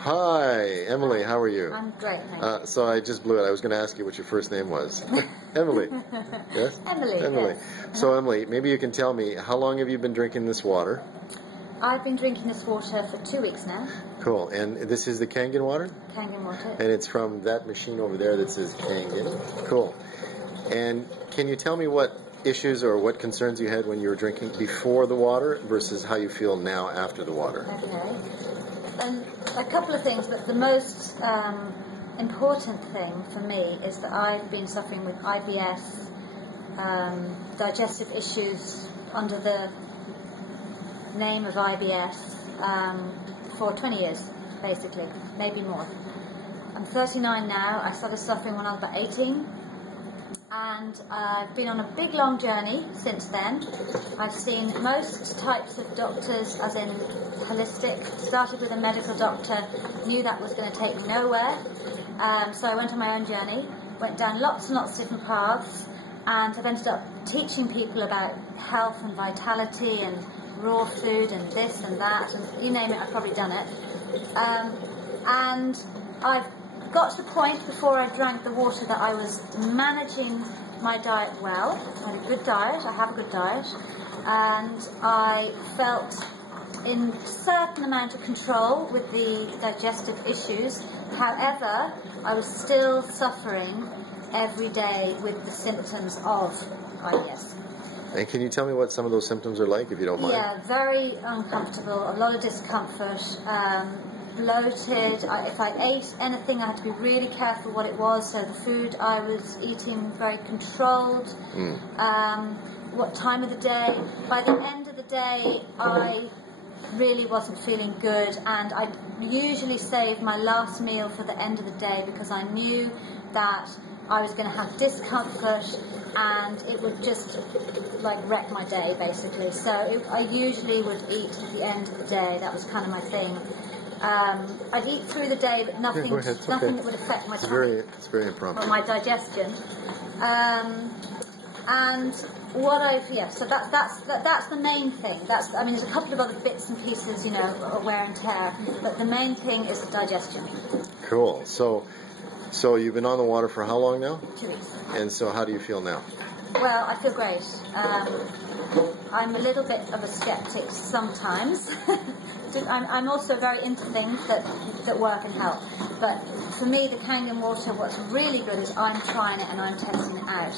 Hi, Emily, how are you? I'm great, thank you. So I just blew it. I was going to ask you what your first name was. Emily. Yes? Emily, yes. So Emily, maybe you can tell me, how long have you been drinking this water? I've been drinking this water for 2 weeks now. Cool. And this is the Kangen water? Kangen water. And it's from that machine over there that says Kangen. Cool. And can you tell me what issues or what concerns you had when you were drinking before the water versus how you feel now after the water? Okay. And a couple of things, but the most important thing for me is that I've been suffering with IBS, digestive issues under the name of IBS for 20 years, basically, maybe more. I'm 39 now. I started suffering when I was about 18. And I've been on a big long journey since then. I've seen most types of doctors, as in holistic. Started with a medical doctor, knew that was going to take me nowhere. So I went on my own journey, went down lots and lots of different paths, and I've ended up teaching people about health and vitality and raw food and this and that, and you name it, I've probably done it. And I've got to the point before I drank the water that I was managing my diet well. I had a good diet, I have a good diet, and I felt in a certain amount of control with the digestive issues. However, I was still suffering every day with the symptoms of IBS. And can you tell me what some of those symptoms are like, if you don't mind? Yeah, very uncomfortable, a lot of discomfort, bloated. If I ate anything, I had to be really careful what it was. So the food I was eating, very controlled. What time of the day. By the end of the day, I really wasn't feeling good, and I usually saved my last meal for the end of the day because I knew that I was going to have discomfort and it would just like wreck my day, basically. So I usually would eat at the end of the day. That was kind of my thing. I'd eat through the day, but nothing that would affect my stomach. It's very impromptu. Or my digestion. And what so that's the main thing. I mean, there's a couple of other bits and pieces, you know, wear and tear, but the main thing is the digestion. Cool. So you've been on the water for how long now? 2 weeks. And so how do you feel now? Well, I feel great. I'm a little bit of a skeptic sometimes. I'm also very into things that work and help. But for me, the Kangen water, what's really good is I'm trying it and I'm testing it out.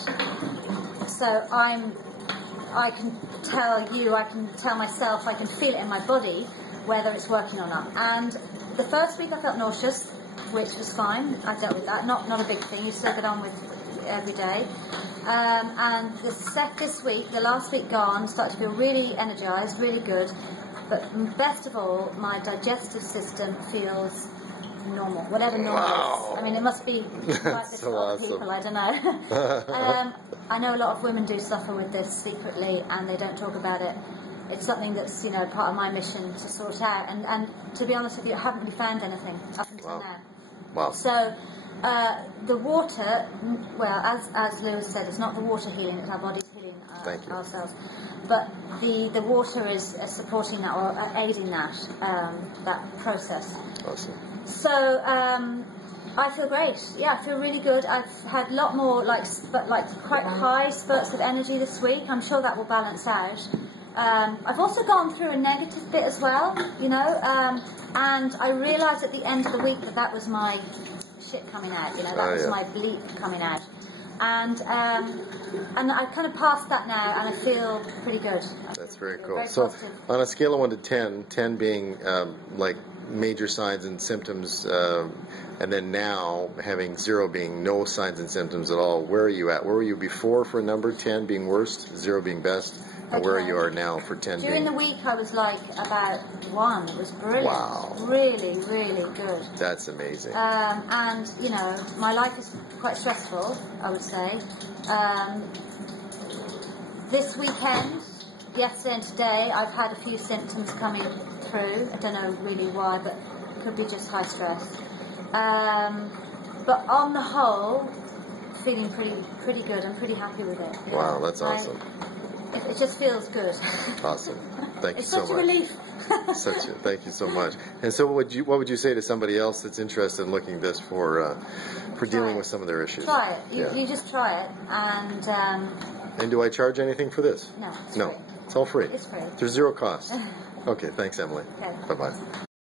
So I can tell you, I can tell myself, I can feel it in my body, whether it's working or not. And the first week I felt nauseous, which was fine. I dealt with that. Not a big thing. You still get on with every day. And this week, the last week gone, started to feel really energized, really good. But best of all, my digestive system feels normal, whatever normal is. I mean, it must be like this for other people, I don't know. I know a lot of women do suffer with this secretly, and they don't talk about it. It's something that's, you know, part of my mission to sort out. And to be honest with you, I haven't really found anything up until now. Wow. So the water, well, as Lewis said, it's not the water healing, it's our body's healing ourselves. But the water is supporting that or aiding that process. Awesome. So I feel great. Yeah, I feel really good. I've had a lot more quite high spurts of energy this week. I'm sure that will balance out. I've also gone through a negative bit as well, you know, and I realised at the end of the week that was my shit coming out, you know, that was my bleep coming out. And I kind of passed that now, and I feel pretty good. That's very cool. Very so positive. On a scale of 1 to 10, 10 being like major signs and symptoms, and then now having 0 being no signs and symptoms at all, where are you at? Where were you before for a number, 10 being worst, 0 being best, and where you are now for 10 being... During the week I was like about 1. It was brilliant. Wow. Really, really good. That's amazing. And, you know, my life is quite stressful, I would say. This weekend, yesterday and today, I've had a few symptoms coming through. I don't know really why, but it could be just high stress. But on the whole, feeling pretty good. I'm pretty happy with it. Wow, that's awesome. It just feels good. Awesome. Thank you so much. It's such a relief Thank you so much. And so, what would you say to somebody else that's interested in looking this for dealing with some of their issues? Try it. You just try it, and do I charge anything for this? No. No. Free. It's all free. It's free. There's zero cost. Okay. Thanks, Emily. Okay. Bye bye.